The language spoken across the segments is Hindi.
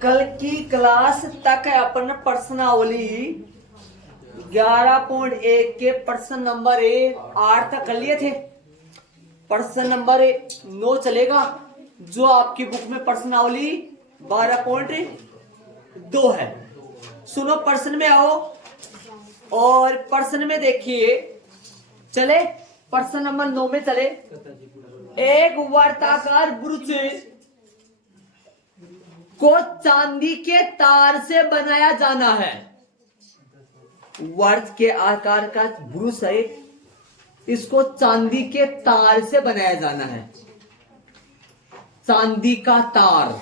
कल की क्लास तक अपन प्रश्नावली 11.1 के प्रश्न नंबर 8 तक कर लिए थे। प्रश्न नंबर 9 चलेगा, जो आपकी बुक में प्रश्नावली 12.2 है। सुनो, प्रश्न में आओ और प्रश्न में देखिए। चले प्रश्न नंबर 9 में चले। एक वर्ताकार वृत्त को चांदी के तार से बनाया जाना है। वर्त के आकार का वृत्त है, इसको चांदी के तार से बनाया जाना है। चांदी का तार,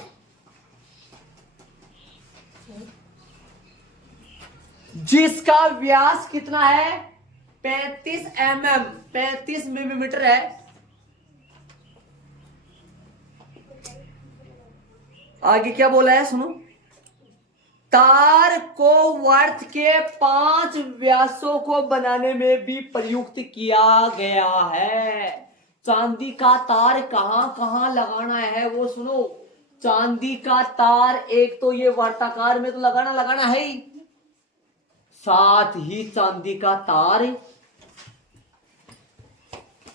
जिसका व्यास कितना है? 35 mm, 35 मिलीमीटर है। आगे क्या बोला है, सुनो। तार को वर्त के 5 व्यासों को बनाने में भी प्रयुक्त किया गया है। चांदी का तार कहां कहां लगाना है वो सुनो। चांदी का तार एक तो ये वर्ताकार में तो लगाना है ही, साथ ही चांदी का तार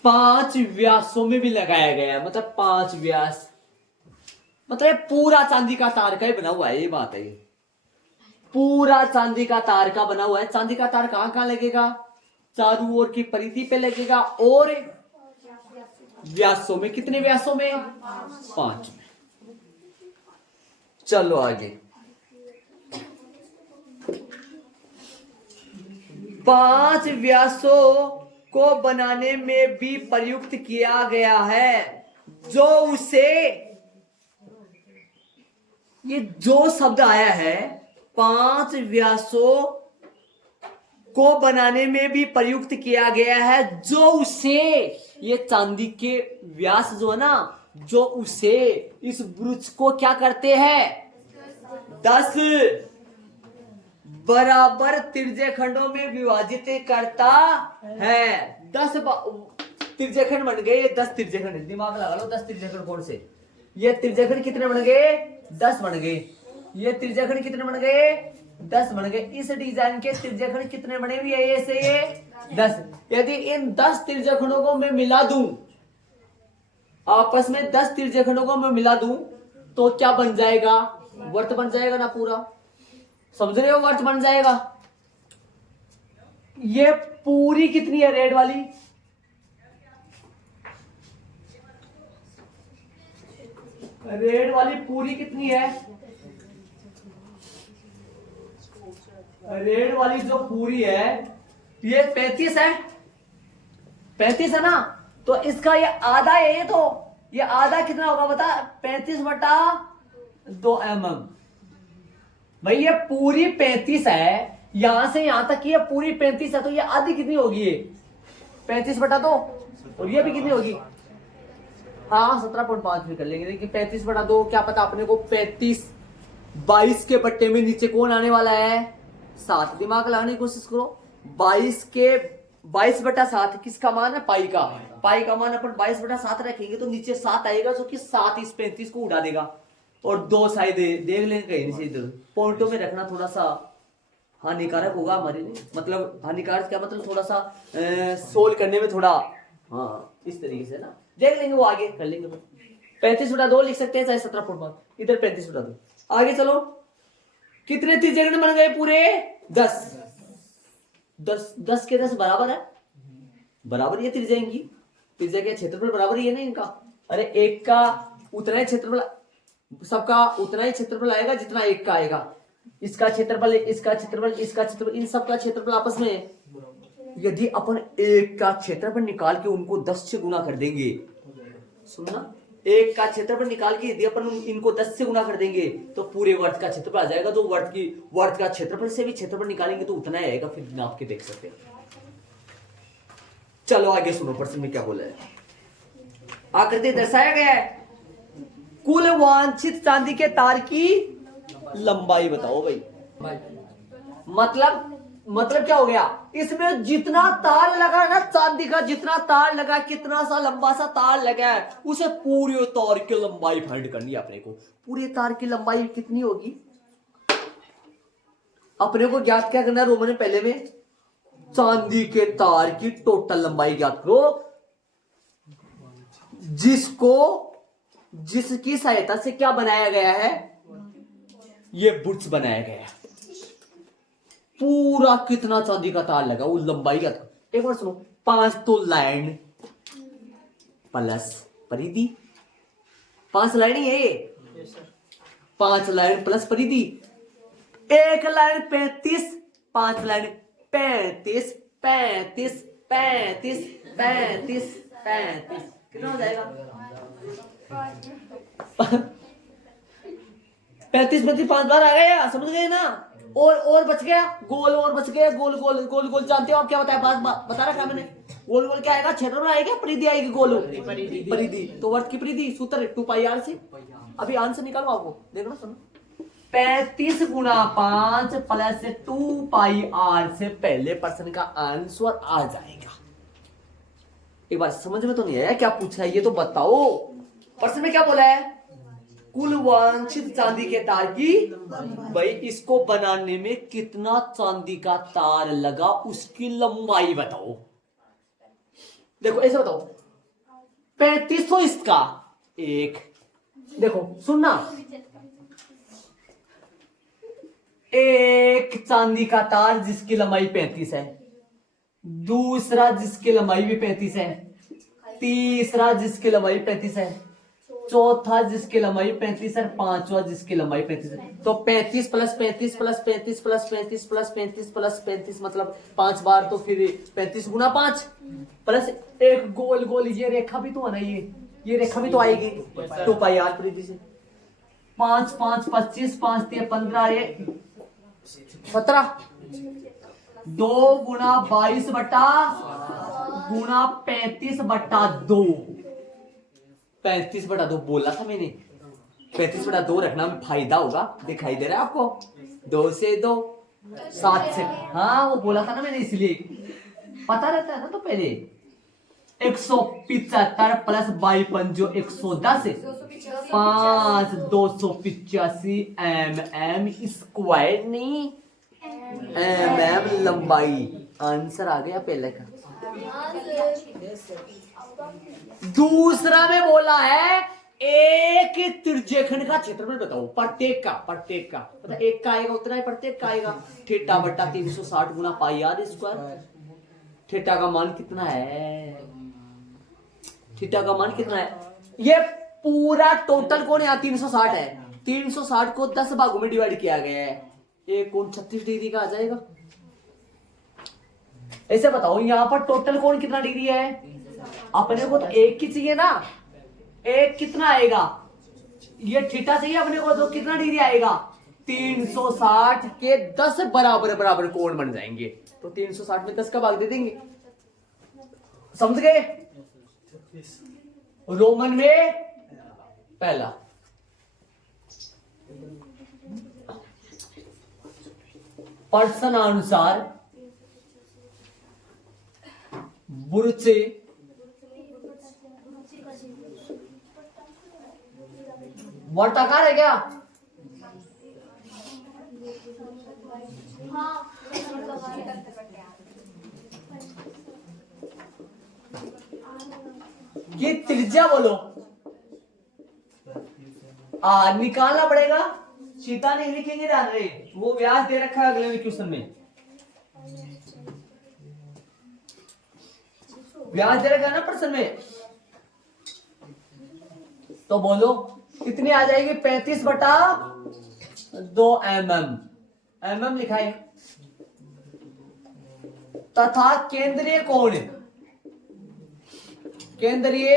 5 व्यासों में भी लगाया गया है। मतलब 5 व्यास, मतलब पूरा चांदी का तार का ही बना हुआ है। ये बात है, पूरा चांदी का तार का बना हुआ है। चांदी का तार कहां कहां लगेगा? चारों ओर की परिधि पे लगेगा और व्यासों में। कितने व्यासों में? 5 में। चलो आगे। 5 व्यासों को बनाने में भी प्रयुक्त किया गया है, जो उसे, ये जो शब्द आया है 5 व्यासों को बनाने में भी प्रयुक्त किया गया है, जो उसे, ये चांदी के व्यास जो है ना, जो उसे, इस वृक्ष को क्या करते हैं? 10 बराबर त्रिज्यखंडों में विभाजित करता है। 10 त्रिज्यखंड बन गए, 10 त्रिज्यखंड। दिमाग लगा लो, 10 त्रिज्यखंड कौन से? ये त्रिज्यखंड कितने बन गए? 10 बन गए। ये त्रिज्यखंड कितने बन गए? 10 बन गए। इस डिजाइन के त्रिज्यखंड कितने बने हुए? ये से ये 10। यदि इन 10 त्रिज्यखंडों को मैं मिला दूं, आपस में 10 त्रिज्यखंडों को मैं मिला दूं, तो क्या बन जाएगा? वर्त बन जाएगा ना पूरा। समझ रहे हो? वर्त बन जाएगा। ये पूरी कितनी है रेड वाली? रेड वाली पूरी कितनी है? रेड वाली जो पूरी है ये 35 है। 35 है ना? तो इसका ये आधा है। ये तो ये आधा कितना होगा बता? 35/2 mm। भाई ये पूरी 35 है, यहां से यहां तक ये पूरी 35 है, तो ये आधी कितनी होगी? ये 35/2। और ये भी कितनी होगी? हाँ 17.5 भी कर लेंगे। देखिए 35/2, क्या पता अपने को 35 22 के बट्टे में नीचे कौन आने वाला है? 7। दिमाग लगाने की कोशिश करो। 22/7 किसका मान है? पाई का। पाई का मान अपन 22/7 रखेंगे तो नीचे 7 आएगा, जो कि 7 इस 35 को उड़ा देगा। और 2 साइड देख लेंगे कहीं नहीं से। इधर पॉइंटों में रखना थोड़ा सा हानिकारक होगा हमारे लिए। मतलब हानिकारक क्या मतलब? थोड़ा सा सोल्व करने में थोड़ा, हाँ इस तरीके से ना देख लेंगे, वो आगे कर लेंगे। 35/2 लिख सकते हैं, चाहे 17.5। इधर 35/2। आगे चलो। कितने त्रिज्यखंड बन गए पूरे? 10। 10 के 10 बराबर है। बराबर ये त्रिज्या इनकी, त्रिज्या के क्षेत्रफल बराबर ही है ना इनका। अरे एक का उतना ही क्षेत्रफल, सबका उतना ही क्षेत्रफल आएगा जितना एक का आएगा। इसका क्षेत्रफल, इसका क्षेत्रफल, इसका क्षेत्रफल, इन सबका क्षेत्रफल आपस में। यदि अपन एक का क्षेत्रफल निकाल के उनको 10 से गुना कर देंगे, सुनना, एक का क्षेत्रफल निकाल के यदि अपन इनको 10 से गुना कर देंगे तो पूरे वर्त का क्षेत्रफल आ जाएगा। जो वर्त का क्षेत्रफल से भी क्षेत्रफल निकालेंगे तो उतना ही आएगा। फिर नाप के देख सकते हैं। चलो आगे सुनो, प्रश्न में क्या बोला है। आकृति दर्शाया गया है। कुल वांछित चांदी के तार की लंबाई बताओ भाई। मतलब मतलब क्या हो गया, इसमें जितना तार लगा ना, चांदी का जितना तार लगा, कितना सा लंबा सा तार लगा है, उसे पूरे तार की लंबाई फाइंड करनी है अपने को। पूरे तार की लंबाई कितनी होगी अपने को ज्ञात क्या करना है रोमन में, पहले में चांदी के तार की टोटल लंबाई ज्ञात करो, जिसकी सहायता से क्या बनाया गया है, ये बुर्ज बनाया गया है। पूरा कितना चांदी का तार लगा, वो लंबाई क्या था, एक बार सुनो, 5 तो लाइन प्लस परिधि, 5 लाइन ही है ये, 5 लाइन प्लस परिधि, एक लाइन 35, 5 लाइन 35, 35, 35, 35, 35, कितना हो जाएगा 35 35 5 बार आ गया, समझ गए ना। और बच गया गोल, और बच गया गोल गोल गोल गोल, जानते हो आप क्या बताया, बात बता रखा मैंने। गोल गोल क्या आएगा, क्षेत्रफल आएगा, परिधि आएगी, गोल परिधि, तो वर्त की परिधि सूत्र 2 पाई आर से। अभी आंसर निकालो आपको, देखना सुनो, 35 गुणा 5 प्लस 2 पाई आर से पहले प्रश्न का आंसर आ जाएगा। एक बार समझ में तो नहीं आया क्या पूछा है ये तो बताओ। प्रश्न में क्या बोला है, कुल वांछित चांदी के तार की, भाई इसको बनाने में कितना चांदी का तार लगा उसकी लंबाई बताओ। देखो ऐसे बताओ, 3500 इसका एक, देखो सुनना, एक चांदी का तार जिसकी लंबाई 35 है, दूसरा जिसकी लंबाई भी 35 है, तीसरा जिसकी लंबाई 35 है, चौथा जिसकी लंबाई 35 है, पांचवा जिसकी लंबाई 35 है। तो 35 plus 35 plus 35 plus 35 plus 35 plus 35 मतलब 5 बार, तो फिर 35 गुना 5 प्लस एक गोल गोल, ये रेखा भी तो है ना, ये रेखा भी तो आएगी 2 पाई आर परिधि से। 5 5 25, 5 3 15, ये 17, 2 गुना 22 बटा गुना 35 बटा 2, 35 बटा 2 बोला था मैंने, 35 बटा 2 रखना में फायदा होगा, दिखाई दे रहा है आपको, 2 से 2 7 से, हाँ वो बोला था ना मैंने, इसलिए पता रहता है ना। तो पहले 175 प्लस 22 पंजो 110, 5 285 mm स्क्वायर, नहीं mm लंबाई, आंसर आ गया पहले का। दूसरा में बोला है एक त्रिज्यखंड का क्षेत्रफल बताओ, प्रत्येक का मतलब एक का आएगा उतना ही प्रत्येक का आएगा, थीटा बटा 360 गुना पाई आर स्क्वायर। थीटा का मान कितना है, थीटा का मान कितना है, ये पूरा टोटल कोण यहाँ 360 है, 360 को 10 भागों में डिवाइड किया गया है, एक कोण 36 डिग्री का आ जाएगा। ऐसे बताओ यहाँ पर टोटल कोण कितना डिग्री है, अपने को तो एक की चाहिए ना, एक कितना आएगा, ये थीटा चाहिए अपने को, तो कितना डिग्री आएगा, 360 के 10 बराबर बराबर कोण बन जाएंगे, तो 360 में 10 का भाग दे देंगे, समझ गए। रोमन में पहला, प्रश्नानुसार बुर्ज से वर्ताकार है क्या, ये त्रिज्या बोलो, निकालना पड़ेगा, सीधा नहीं लिखेंगे ध्यान रहे, वो व्यास दे रखा है अगले क्वेश्चन में, व्यास दे रखा है ना प्रश्न में, तो बोलो कितनी आ जाएगी, 35 बटा 2 mm लिखा है, तथा केंद्रीय कोण, केंद्रीय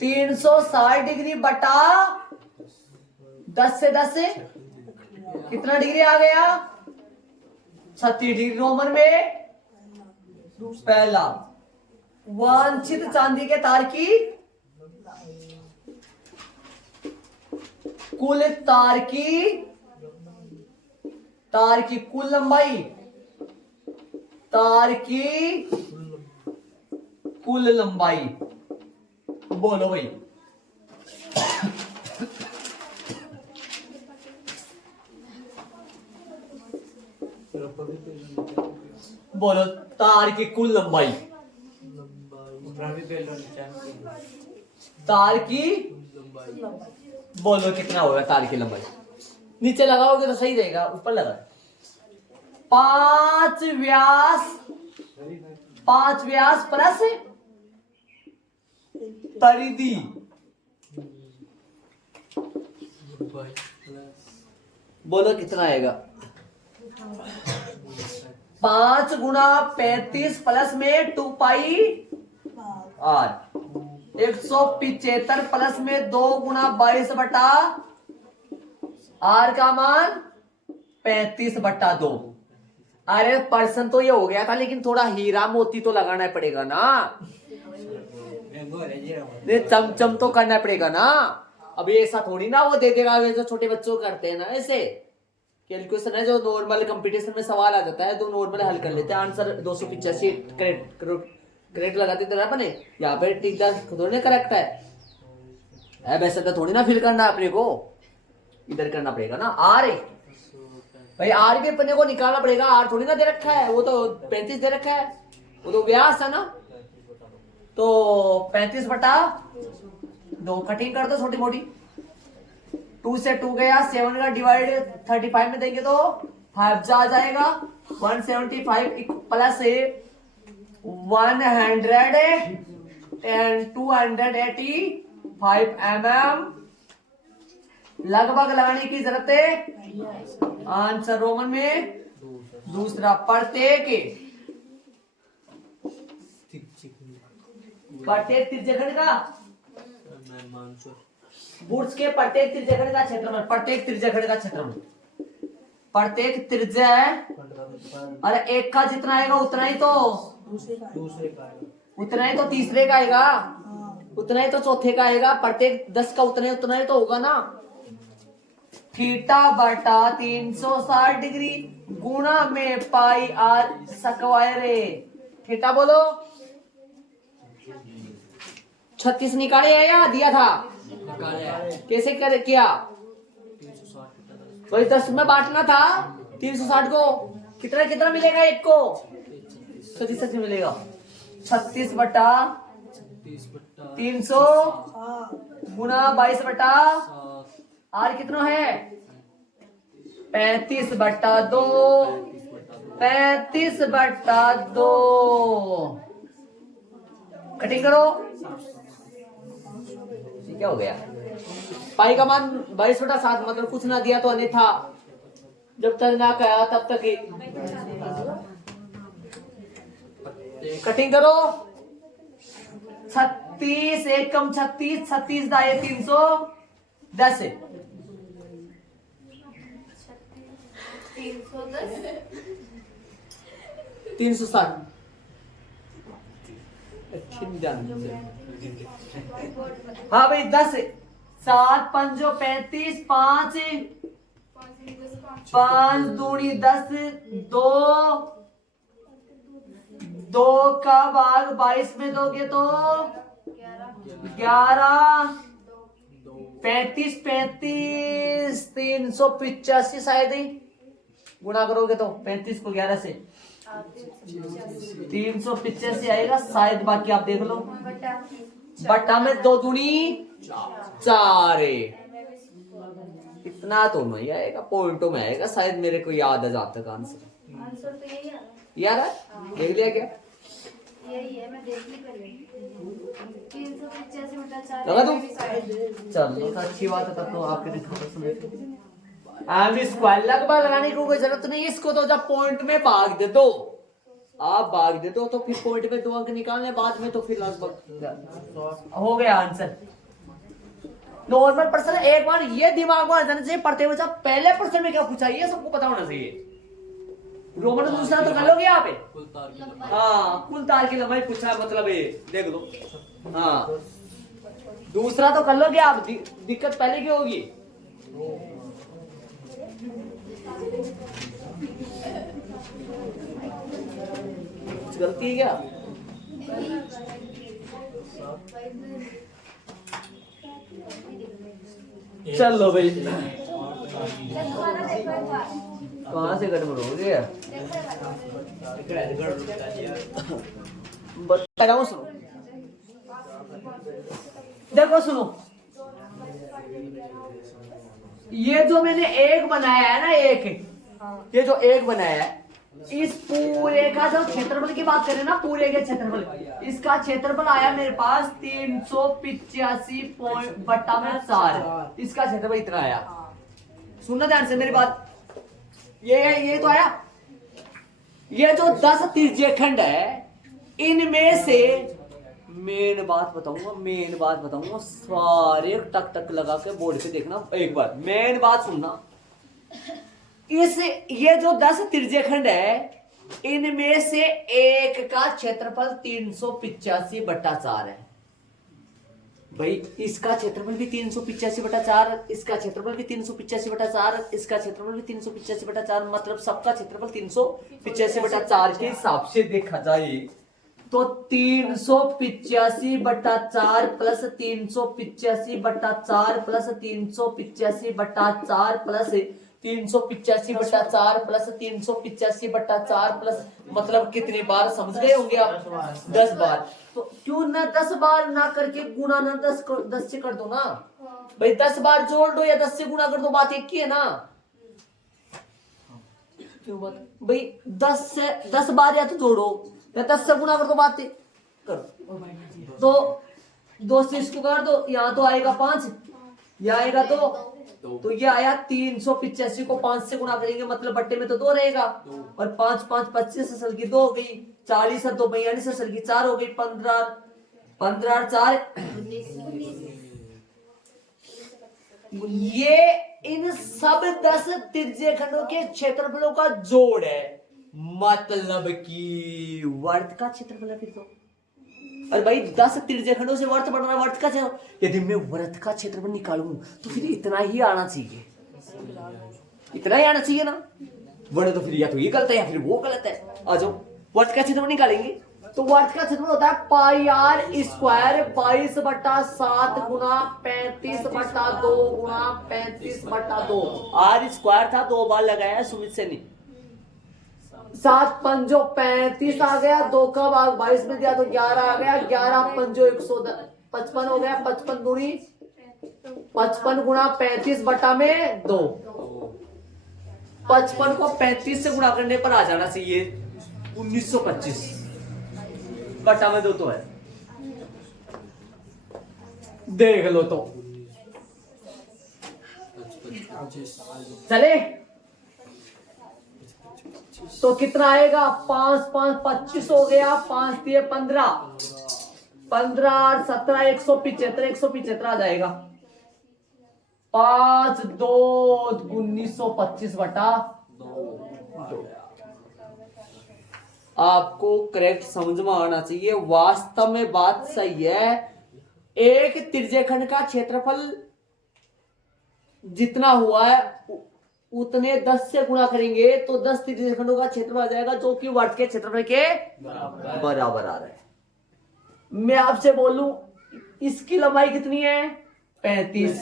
360 डिग्री बटा 10 से 10 से कितना डिग्री आ गया, 36 डिग्री। रोमन में पहला, वांछित चांदी के तार की कुल तार की तार की कुल लंबाई, तार की कुल लंबाई बोलो भाई। बोलो तार की कुल लंबाई, तार की बोलो कितना होगा तार की लंबाई। नीचे लगाओगे तो सही रहेगा, ऊपर लगा 5 व्यास, 5 व्यास प्लस परिधि, बोलो कितना आएगा। 5 गुना 35 प्लस में 2 पाई आर, 175 प्लस में 2 गुना 22 बटा आर का मान 35 बटा 2। अरे पर्सन तो ये हो गया था, लेकिन थोड़ा हीरा मोती तो लगाना पड़ेगा ना, चमचम तो करना पड़ेगा ना। अभी ऐसा थोड़ी ना वो दे देगा, जो छोटे बच्चों करते हैं ना ऐसे कैलकुलेशन है, जो नॉर्मल कंपटीशन में सवाल आ जाता है तो नॉर्मल हल कर लेते हैं। आंसर 285 करेक्ट लगाते थे अपने, यहाँ पे ठीक थोड़ी करेक्ट है। अब ऐसा तो थोड़ी ना फिल करना अपने को, इधर करना पड़ेगा ना। आर है भाई, आर भी अपने को निकालना पड़ेगा। आर थोड़ी ना दे रखा है, वो तो 35 दे रखा है, वो तो व्यास है ना। तो 35 बटा 2 कटिंग कर दो छोटी मोटी, 2 से 2 गया, 7 का डिवाइड 35 में देंगे तो 5 जा जाएगा। 175 प्लस 100 एंड 285 mm लगभग लगाने की जरूरत है। आंसर रोमन में दूसरा, प्रत्येक त्रिज्यखंड का बुर्ज के प्रत्येक त्रिज्यखंड का क्षेत्रफल, प्रत्येक त्रिज्यखंड का क्षेत्रफल, प्रत्येक त्रिज्या है। अरे एक का जितना आएगा उतना ही तो दूसरे का, उतना ही तो तीसरे का आएगा, उतना ही तो चौथे का आएगा। प्रत्येक 10 का उतना ही तो होगा ना। थीटा बटा 360 डिग्री गुणा में पाई आर स्क्वायर। थीटा बोलो 36 निकाले है या दिया था? कैसे कर किया? वही 10 में बांटना था। 360 को कितना कितना मिलेगा? एक को 36 मिलेगा। 36 बटा 300 गुणा 22 बटा आर कितना है? 35 बटा 2, 35 बटा 2। कटिंग करो। क्या हो गया? पाई का मान 22 बटा 7, मतलब कुछ ना दिया तो अन्यथा जब तक ना कहा तब तक ही। कटिंग करो। 36 एक कम 36, 36 दाए 310 360। हाँ भाई 10, 7 पंजो 35, 5 5 दूनी 10, 2 का भाग 22 में दोगे तो 11, 35 35 385 शायद ही गुणा करोगे तो 35 को 11 से 385 आएगा शायद। बाकी आप देख लो। बट्टा में 2 दूनी 4, इतना तो नहीं आएगा, पॉइंटों में आएगा शायद। मेरे को याद है जहां तक आंसर तो यही है यार। देख लिया क्या? यही है, मैं देख ली पहले। 385 बटा 4 लगा दूं? चलो तो अच्छी बात है, तब तो आपके दिखा स्क्वायर लगभग लगाने की कोई जरूरत नहीं। इसको तो जब पॉइंट में भाग दे दो, आप भाग दे दो तो फिर पॉइंट में 2 अंक निकालने, बाद में तो फिर लगभग हो गया आंसर। नॉर्मल प्रश्न एक बार ये दिमाग में आ जाना चाहिए पढ़ते हुए, पहले प्रश्न में क्या पूछा ये सबको पता होना चाहिए। रोमन दूसरा तो कर लोगे यहाँ पे। हाँ, कुल तार की लंबाई पूछा, मतलब ये देख लो। हाँ, दूसरा तो कर लोगे आप। दिक्कत पहले की होगी। गलती है क्या? चलो भाई, कहाँ से गड़बड़ हो गया? बता रहा हूँ, सुनो, देखो सुनो, ये जो मैंने एक बनाया है ना, एक, ये जो एक बनाया है, इस पूरे का जो क्षेत्रफल की बात करें ना, पूरे के क्षेत्रफल, इसका क्षेत्रफल आया मेरे पास 385/4, इसका क्षेत्रफल इतना आया। सुनना ध्यान से मेरी बात, ये तो आया। ये जो 10 त्रिज्यखंड है, इनमें से मेन बात बताऊंगा, सारे टक टक लगा के बोर्ड पे देखना एक बार, मेन बात सुनना। ये जो 10 त्रिज्यखंड है, इनमें से एक का क्षेत्रफल 385/4 है। भाई इसका क्षेत्रफल भी 385/4, इसका क्षेत्रफल भी 385/4, इसका क्षेत्रफल भी 385/4, मतलब सबका क्षेत्रफल 385/4 के हिसाब से देखा जाए तो 385/4 plus 385/4 plus 385/4 plus 385/4 plus 385/4 plus, मतलब कितनी बार समझ गए होंगे आप? 10 बार। तो क्यों ना 10 बार ना करके गुणा ना 10 से कर दो ना भाई, 10 बार जोड़ दो या 10 से गुणा कर दो, बात एक ही है ना। क्यों बात भाई, 10 बार या तो जोड़ो या 10 से गुणा कर दो, बात करो। तो 2 से इसको कर दो, यहाँ तो आएगा 5, यहाँ आएगा 2, तो ये आया 385 को 5 से गुणा करेंगे, मतलब बट्टे में तो 2 रहेगा, और 5 5 25 असल की 2 हो गई, 40 और 2 42 असल की 4 हो गई, 15 15 और 4 ये इन सब 10 त्रिज्यखंडों के क्षेत्रफलों का जोड़ है, मतलब कि वर्त का क्षेत्रफल है फिर तो। और भाई 10 त्रिज्यखंडों से वर्त बन रहा है, वर्त का क्षेत्रफल, यदि मैं वर्त का क्षेत्रफल निकालूं तो फिर इतना ही आना चाहिए, इतना ही आना चाहिए ना, वरना तो फिर या तो ये गलत है या फिर वो गलत है। आ जाओ वर्त का क्षेत्रफल निकालेंगे, तो वर्त का क्षेत्रफल होता है पाई आर स्क्वायर 22/7 गुणा 35/2 गुणा 35/2। आर स्क्वायर था, 2 बार लगाया सुमित से नहीं, 7 पंजो 35 आ गया, 2 का भाग 22 में दिया तो 11 आ गया, 11 पंजो 155 हो गया, 55 दूनी 55 गुणा 35/2, 55 को 35 से गुणा करने पर आ जाना चाहिए 1925 बटा में 2 तो है, देख लो तो चले। तो कितना आएगा, 5 5 25 हो गया, 5 दिए 15, 15 और 17 175 आ जाएगा, 5 2 1925/2। आपको करेक्ट समझ में आना चाहिए, वास्तव में बात सही है। एक त्रिज्यखंड का क्षेत्रफल जितना हुआ है उतने 10 से गुणा करेंगे तो 10 त्रिज्यखंडों का क्षेत्रफल आ जाएगा, जो कि वर्त के क्षेत्रफल के बराबर आ रहा है। मैं आपसे बोलूं इसकी लंबाई कितनी है, 35,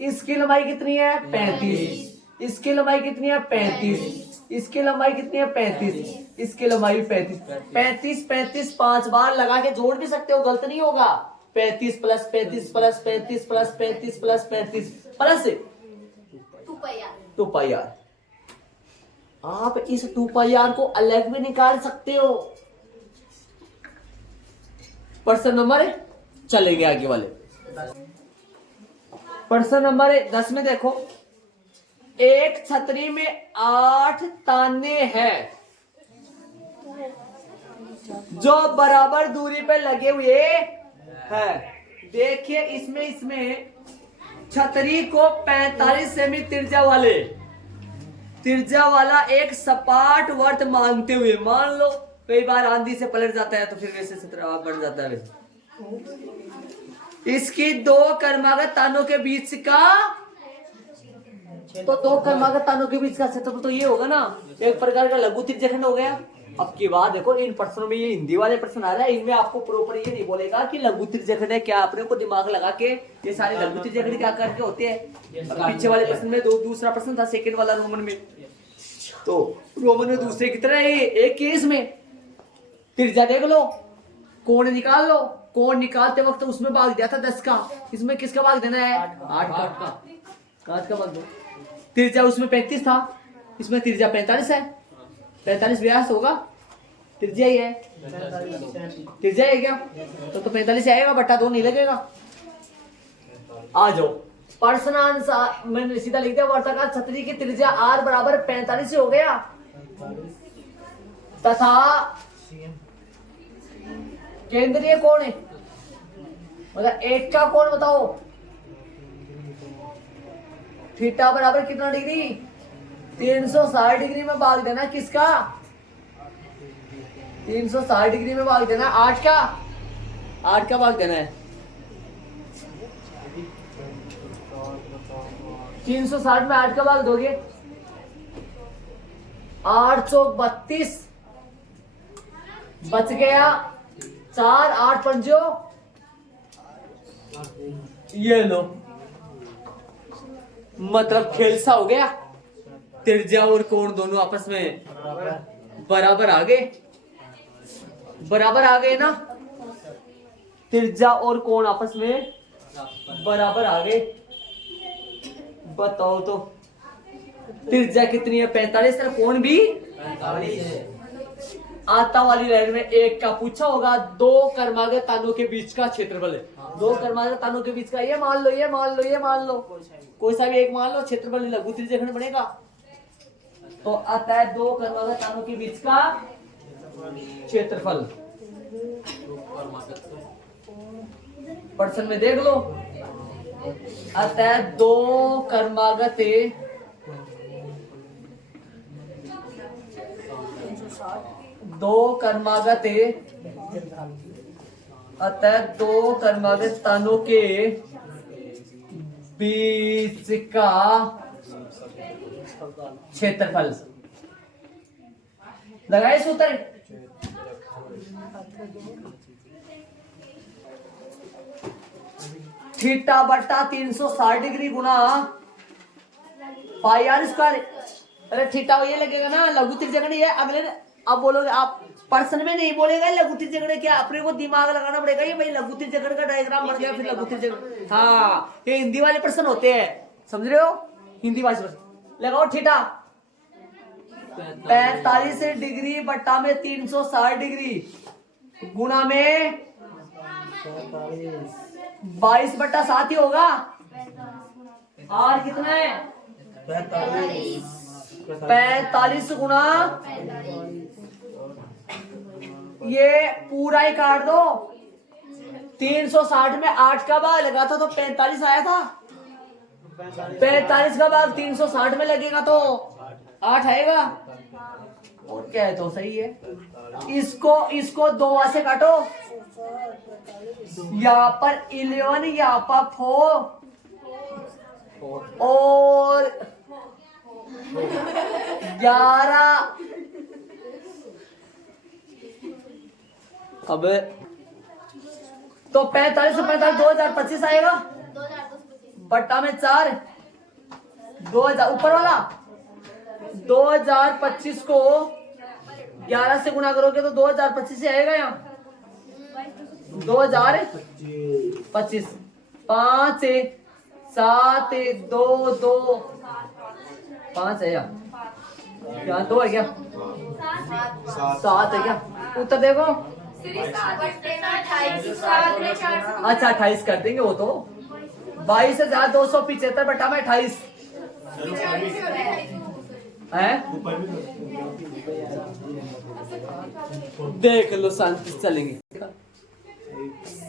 इसकी लंबाई कितनी है, 35, इसकी लंबाई कितनी है, 35, इसकी लंबाई कितनी है, 35, इसकी लंबाई 35, 35 35 5 बार लगा के जोड़ भी सकते हो, गलत नहीं होगा। 35 plus 35 plus 35 plus 35 plus 35 plus 2 pi r. आप इस 2 पाई आर को अलग में निकाल सकते हो। प्रश्न नंबर चलेंगे आगे वाले, प्रश्न नंबर 10 में देखो, एक छतरी में 8 ताने हैं जो बराबर दूरी पर लगे हुए हैं। देखिए इसमें छतरी को 45 सेमी त्रिज्या वाला एक सपाट वर्त मानते हुए, मान लो कई बार आंधी से पलट जाता है तो फिर वैसे सतरा बढ़ जाता है, इसकी 2 कर्मागत तानों के बीच का, तो 2 कर्मागत तानों के बीच का क्षेत्रफल तो ये होगा ना, एक प्रकार का लघु त्रिज्यखंड हो गया। अब की बात देखो, इन प्रश्नों में ये हिंदी वाले प्रश्न आ रहा है, इनमें आपको प्रॉपर ये नहीं बोलेगा कि लघु त्रिज्यखंड है क्या, अपने को दिमाग लगा के ये सारे लघु त्रिज्यखंड क्या करके होते हैं। पीछे वाले प्रश्न में दूसरा प्रश्न था सेकंड वाला रोमन में, तो रोमन में दूसरे की तरह एक केस में त्रिज्या देख लो, कोण निकाल लो, कोण निकालते वक्त उसमें भाग दिया था 10 का, इसमें किसका भाग देना है 8 का भाग दो। त्रिज्या उसमें 35 था, इसमें त्रिज्या 45 है, 45 व्यास होगा, त्रिज्या ही है, त्रिज्या है क्या, तो 45 आएगा, बट्टा 2 नहीं लगेगा। आ जाओ प्रश्न आंसर, मैंने सीधा लिख दिया, वर्ताकार छतरी की त्रिज्या r बराबर 45 हो गया, तथा केंद्रीय कोण है, मतलब एक का कोण बताओ, थीटा बराबर कितना डिग्री, 360 डिग्री में भाग देना किसका, 360 डिग्री में भाग देना 8 का भाग देना है। 360 में 8 का भाग दोगे 832 बच गया 4, 8 पंजो, ये लो, मतलब खेल सा हो गया, त्रिज्या और कोण दोनों आपस में बराबर आ गए, ना, त्रिज्या और कोण आपस में बराबर आ गए। बताओ तो त्रिज्या कितनी है 45 है, कोण भी 45। आता वाली लाइन में एक का पूछा होगा, 2 कर्मागत तानों के बीच का क्षेत्रफल है, 2 कर्मागत तानों के बीच का, ये मान लो कोई सा भी एक मान लो, क्षेत्रफल लघु त्रिज्यखंड बनेगा। तो आता है 2 कर्मागत तानों के बीच का क्षेत्रफल, प्रश्न में देख लो, आता है 2 कर्मागत अतः 2 कर्मागत तानों के बीच का क्षेत्रफल, लगाए सूत्र, थीटा बट्टा 360 डिग्री गुना पाई आर स्क्वायर। अरे थीटा ये लगेगा ना, लघु त्रिज्यखंड ये, अगले अब बोलोगे आप, प्रश्न में नहीं बोलेगा लघु त्रिज्यखंड क्या, अपने को दिमाग लगाना पड़ेगा, ये भाई लघु त्रिज्यखंड का डायग्राम बन गया, फिर लघु त्रिज्यखंड, हाँ ये हिंदी वाले प्रश्न होते हैं, समझ रहे हो, हिंदी भाषा प्रश्न। लगाओ थीटा 45 डिग्री बट्टा में 360 डिग्री गुना में 22 बट्टा 7 ही होगा, आर कितना है 45 गुना, ये पूरा ही काट दो, 360 में 8 का भाग लगा था तो 45 आया था, 45 का भाग 360 में लगेगा तो 8 आएगा, और क्या है, तो सही है। इसको 2 से काटो, यहाँ पर 11, यहाँ पर 4 और 11, अब तो 45 से 45 2025 आएगा, बट्टा में 4, 2000 ऊपर वाला, 2025 को 11 से गुना करोगे तो 2025 से आएगा, यहाँ 2025, 5 से 7 2 2 5 है, यहाँ 2 है क्या, 7 है क्या, उत्तर देखो, अच्छा 28 कर देंगे वो तो, 22,275 बटा में 28 है, देख लो शांति से चलेंगे,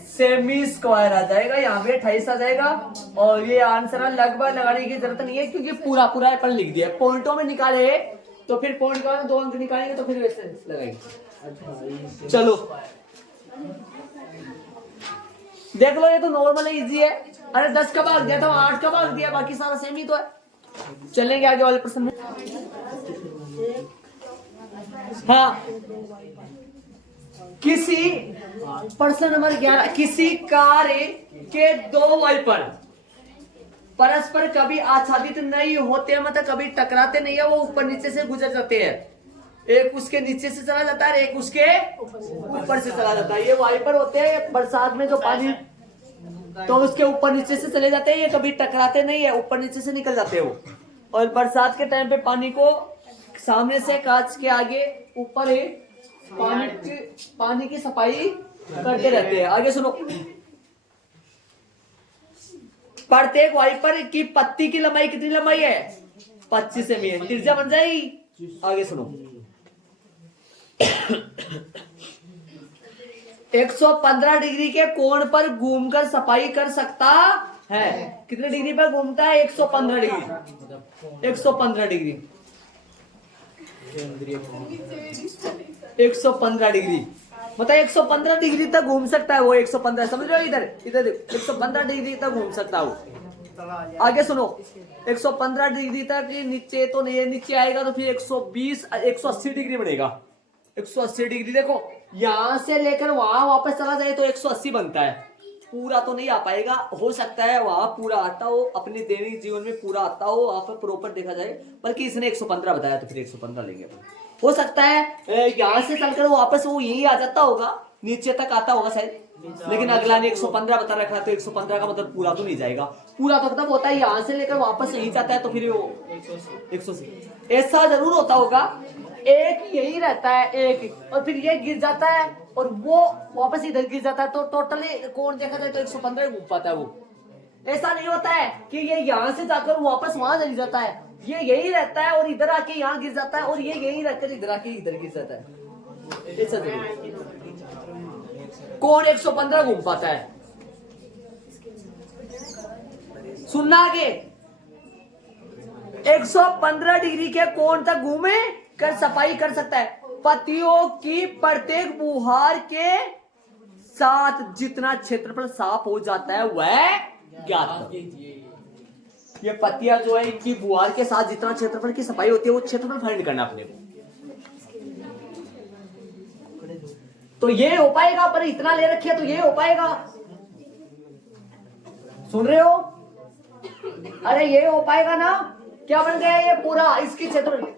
सेमी स्क्वायर आ जाएगा, यहाँ पे 28 आ जाएगा, और ये आंसर लगभग लगाने की जरूरत नहीं है क्योंकि पूरा अपन लिख दिया, पॉइंटों में निकाले तो फिर पॉइंट का 2 अंक निकालेंगे तो फिर वैसे लगाएंगे। चलो देख लो, ये तो नॉर्मल है, इजी है, अरे 10 का भाग दिया था, 8 का भाग दिया, बाकी सारा सेम ही तो है। चलेंगे आगे वाले प्रश्न में। हाँ, किसी प्रश्न नंबर 11, किसी कार्य के दो वाइपर परस्पर कभी आच्छादित नहीं होते, मतलब कभी टकराते नहीं है, वो ऊपर नीचे से गुजर जाते हैं। एक उसके नीचे से चला जाता है, एक उसके ऊपर से चला जाता है। ये वाइपर होते हैं बरसात में जो पानी, तो उसके ऊपर नीचे से चले जाते हैं। ये कभी टकराते नहीं है, ऊपर नीचे से निकल जाते हैं वो। और बरसात के टाइम पे पानी को सामने से कांच के आगे ऊपर ही पानी की सफाई करते रहते हैं। आगे सुनो, प्रत्येक वाइपर की पत्ती की लंबाई कितनी लंबाई है? 25 सेमी है। त्रिज्या बन जाएगी। आगे सुनो, 115 डिग्री के कोण पर घूमकर सफाई कर सकता है। कितने डिग्री पर घूमता है? 115 डिग्री। 115 डिग्री, 115 डिग्री मतलब 115 डिग्री तक घूम सकता है वो। 115, समझ रहे हो? इधर इधर 115 डिग्री तक घूम सकता है वो। आगे सुनो, 115 डिग्री तक नीचे तो नहीं, नीचे आएगा तो फिर 120 180 डिग्री बनेगा। 180 डिग्री, देखो यहां से लेकर वहां वापस चला जाए तो 180 बनता है। पूरा तो नहीं आ पाएगा, हो सकता है वहां पूरा आता हो, अपने दैनिक जीवन में पूरा आता हो, वहां पर प्रॉपर देखा जाए, बल्कि इसने 115 बताया तो फिर 115 लेंगे। हो सकता है यहां से चलकर वापस वो यही आ जाता होगा, नीचे तक आता होगा शायद, लेकिन अगला ने 115 बता रखा है तो 115 का मतलब पूरा तो नहीं जाएगा। पूरा तो मतलब होता है यहां से लेकर वापस यही जाता है तो फिर वो 180 ऐसा जरूर होता होगा। एक यही रहता है एक, और फिर ये गिर जाता है और वो वापस इधर गिर जाता है, तो टोटली कोण देखा जाए तो 115 घूम पाता है वो। ऐसा नहीं होता है कि ये यहां से जाकर वापस वहां चली जाता है। ये यही रहता है और इधर आके यहाँ गिर जाता है, और ये यही रहकर इधर आके इधर गिर जाता है। ऐसा कोण 115 घूम पाता है। सुनना आगे, 115 डिग्री के कोण तक घूमे कर सफाई कर सकता है। पत्तियों की प्रत्येक बुहार के साथ जितना क्षेत्रफल साफ हो जाता है वह ज्ञात। ये पत्तियां जो है इनकी बुहार के साथ जितना क्षेत्रफल की सफाई होती है वो क्षेत्रफल फाइंड करना अपने को। तो ये हो पाएगा, पर इतना ले रखिए तो ये हो पाएगा। सुन रहे हो? अरे ये हो पाएगा ना? क्या बन गया ये पूरा? इसकी क्षेत्र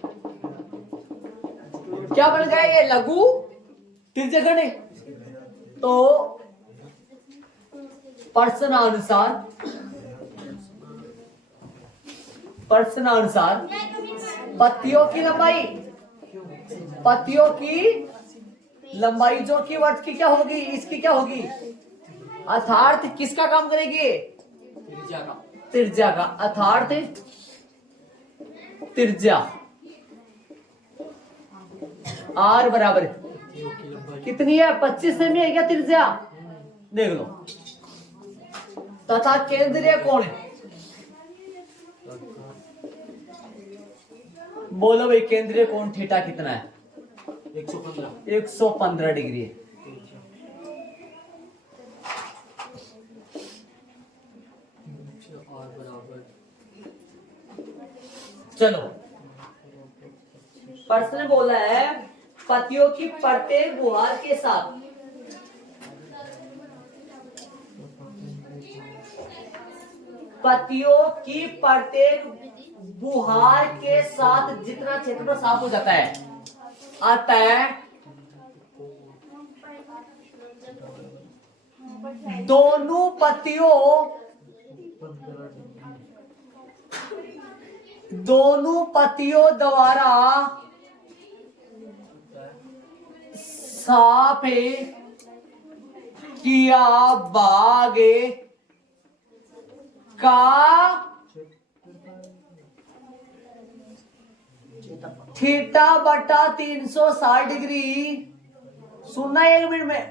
क्या बन गया? ये लघु त्रिज्यखंड। तो प्रश्नानुसार पत्तियों की लंबाई जो कि वर्ष की क्या होगी, इसकी क्या होगी? अर्थात किसका काम करेगी? त्रिज्या का। अर्थात त्रिज्या R बराबर कितनी है? 25 सेमी है क्या त्रिज्या? देख लो। तथा केंद्रीय कोण है, बोलो भाई केंद्रीय कोण थीटा कितना है? 115 डिग्री है। चलो, प्रश्न बोला है पत्तियों की प्रत्येक बुहार के साथ बुहार के साथ जितना क्षेत्रफल साफ हो जाता है, अतः दोनों पत्तियों द्वारा साफ किया भाग का थीटा बटा 360 डिग्री। सुनना 1 मिनट में।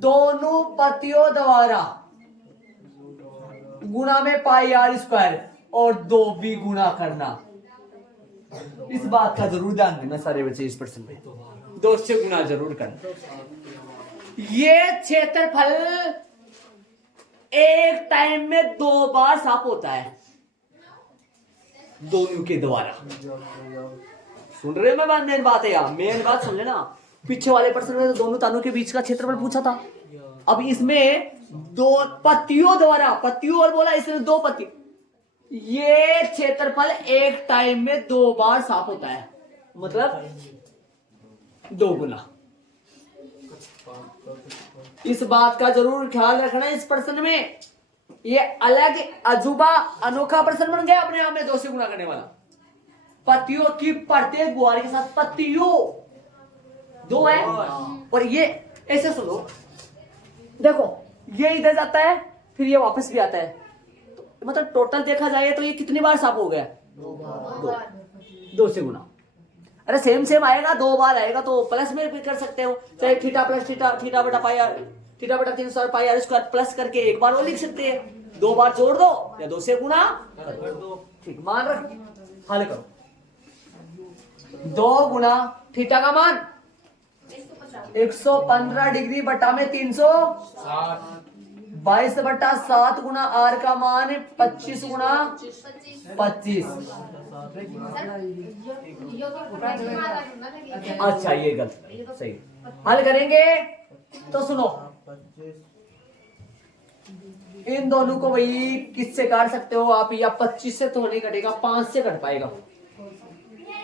दोनों पत्तियों द्वारा गुणा में पाई आर स्क्वायर और 2 भी गुणा करना। इस बात का जरूर ध्यान देना सारे बच्चे इस प्रश्न में, 2 से गुणा जरूर करना। ये क्षेत्रफल एक टाइम में 2 बार साफ होता है दोनों के द्वारा। सुन रहे हो? मैं बात, मेन बात है यार, मेन बात सुन लेना। पीछे वाले प्रश्न में तो दोनों तानों के बीच का क्षेत्रफल पूछा था। अब इसमें दो पत्तियों द्वारा, पत्तियों और बोला इसमें दो पत्ती, ये क्षेत्रफल एक टाइम में 2 बार साफ होता है, मतलब 2 गुना। इस बात का जरूर ख्याल रखना इस प्रश्न में। ये अलग अजूबा अनोखा प्रश्न बन गया अपने आप में, 2 से गुना करने वाला। पत्तियों की प्रत्येक गुआर के साथ पत्तियों 2 है, और ये ऐसे सुनो, देखो ये इधर जाता है फिर ये वापस भी आता है, तो मतलब टोटल देखा जाए तो ये कितनी बार साफ हो गया? 2 से गुना। अरे सेम आएगा, 2 बार आएगा तो प्लस में भी कर सकते हो, चाहे थीटा प्लस थीटा, थीटा बटा पाई, थीटा बटा 300 पाई आर स्क्वायर प्लस करके एक बार वो लिख सकते हैं, 2 बार जोड़ दो या 2 से गुना कर दो। ठीक, मान रख, हल करो। 2 गुना थीटा का मान 115 डिग्री बटा में 360, 22 बटा 7 गुना आर का मान 25 गुना 25। अच्छा ये गलत, सही। हल करेंगे तो सुनो, इन दोनों को वही किससे काट सकते हो आप, या 25 से तो नहीं कटेगा, 5 से कट पाएगा।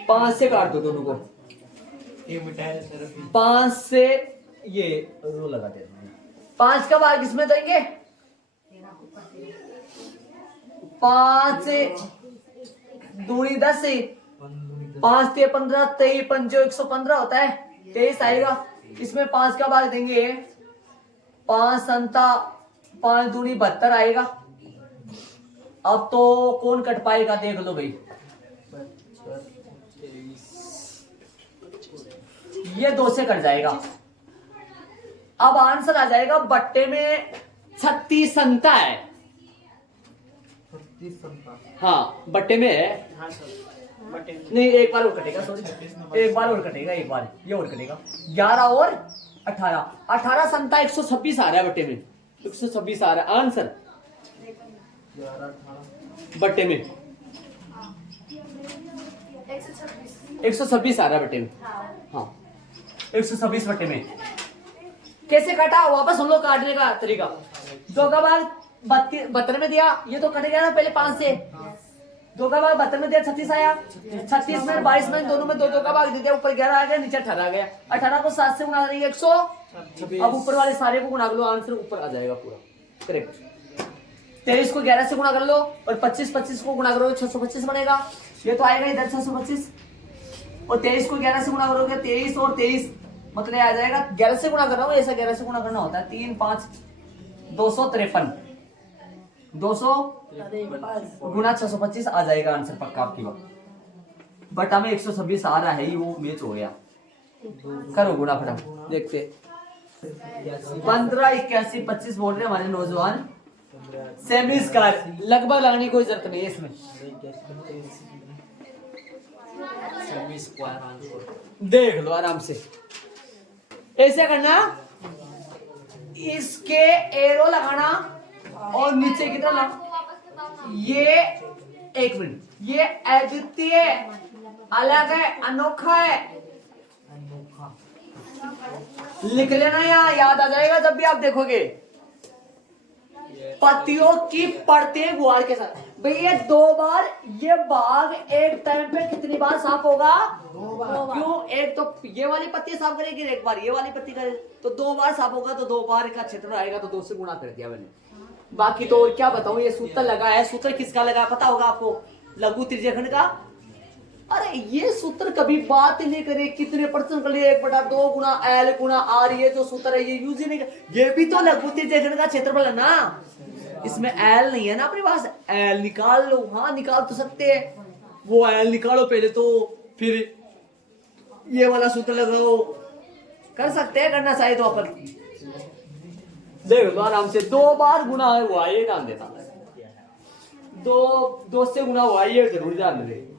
5 से काट दो दोनों को, 5 से ये रो लगा दे। 5 का भाग किसमें देंगे? 5 से दूनी 10 से, 5 से 15, 23 पंजो 115 होता है, 23 आएगा। इसमें 5 का भाग देंगे, 5 संता 5 दूनी 72 आएगा। अब तो कौन कट पाएगा देख लो भाई, ये 2 से कट जाएगा। अब आंसर आ जाएगा बट्टे में 36 संता है। हाँ बट्टे में है, नहीं एक बार और कटेगा, सॉरी एक बार और कटेगा, एक बार ये और कटेगा। 11 और 18, 18 संता 126 आ रहा है बट्टे में, 126 आ रहा है आंसर बट्टे में। 126 आ रहा है बट्टे में, हाँ 126 बट्टे में। कैसे काटा वापस हम लोग काटने का तरीका, 2 का भाग 72 में दिया, ये तो कट गया ना पहले 5 से, 2 का भाग 72 में दिया 36 आया, 36 में 22 में दोनों में 2 का भाग दे दिया, ऊपर 11 आ गया, नीचे 18 आ गया। 18 को 7 से गुणा करेंगे 100, अब ऊपर वाले सारे को गुणा कर लो, आंसर ऊपर आ जाएगा पूरा करेक्ट। 23 को 11 से गुणा कर लो, और 25 को गुणा करोगे 625 बनेगा, ये तो आएगा इधर 625, और 23 को 11 से गुणा करोगे 23 और 23 मतलब आ जाएगा, 11 से गुणा कर रहा हूँ, ऐसा 11 से गुणा करना होता है, 3 5 253, 200 गुना 625 आ जाएगा आंसर पक्का आपकी बात। बटा में 126 आ रहा है ही, वो मैच हो गया। करो गुणा फटाफट देखते। 15 81 25 बोल रहे हमारे नौजवान। सेमी स्क्वायर लगभग लगाने की कोई जरूरत नहीं है इसमें, देख लो आराम से। ऐसे करना, इसके एरो लगाना और नीचे कितना लगा, ये एक मिनट, ये अद्वितीय अलग है, अनोखा है, लिख लेना, यहाँ याद आ जाएगा जब भी आप देखोगे। पत्तियों की प्रत्येक गुआर के साथ भाई ये 2 बार, ये बाग एक टाइम पे कितनी बार साफ होगा? 2 बार। क्यों? एक तो ये वाली पत्ती साफ करेगी, एक बार ये वाली पत्ती करे, तो 2 बार साफ होगा, तो 2 बार का क्षेत्र आएगा, तो 2 से गुणा कर दिया मैंने। बाकी तो और क्या बताऊं, ये सूत्र लगा है, सूत्र किसका लगा पता होगा आपको? लघु त्रिज्यखंड का। अरे ये सूत्र कभी बात ही नहीं करे, कितने परसेंट के लिए 1/2 गुना एल गुना आर, ये जो सूत्र है ये यूज ही नहीं कर, ये भी तो लघु त्रिज्यखंड का क्षेत्रफल है ना, इसमें एल नहीं है ना अपने पास, एल निकाल लो। हाँ निकाल तो सकते हैं, वो एल निकालो पहले तो, फिर ये वाला सूत्र लगाओ, कर सकते हैं, करना चाहिए तो अपन देखो तो आराम से। 2 बार गुना हुआ ये ध्यान देना, 2 से गुना हुआ ये जरूर ध्यान दे।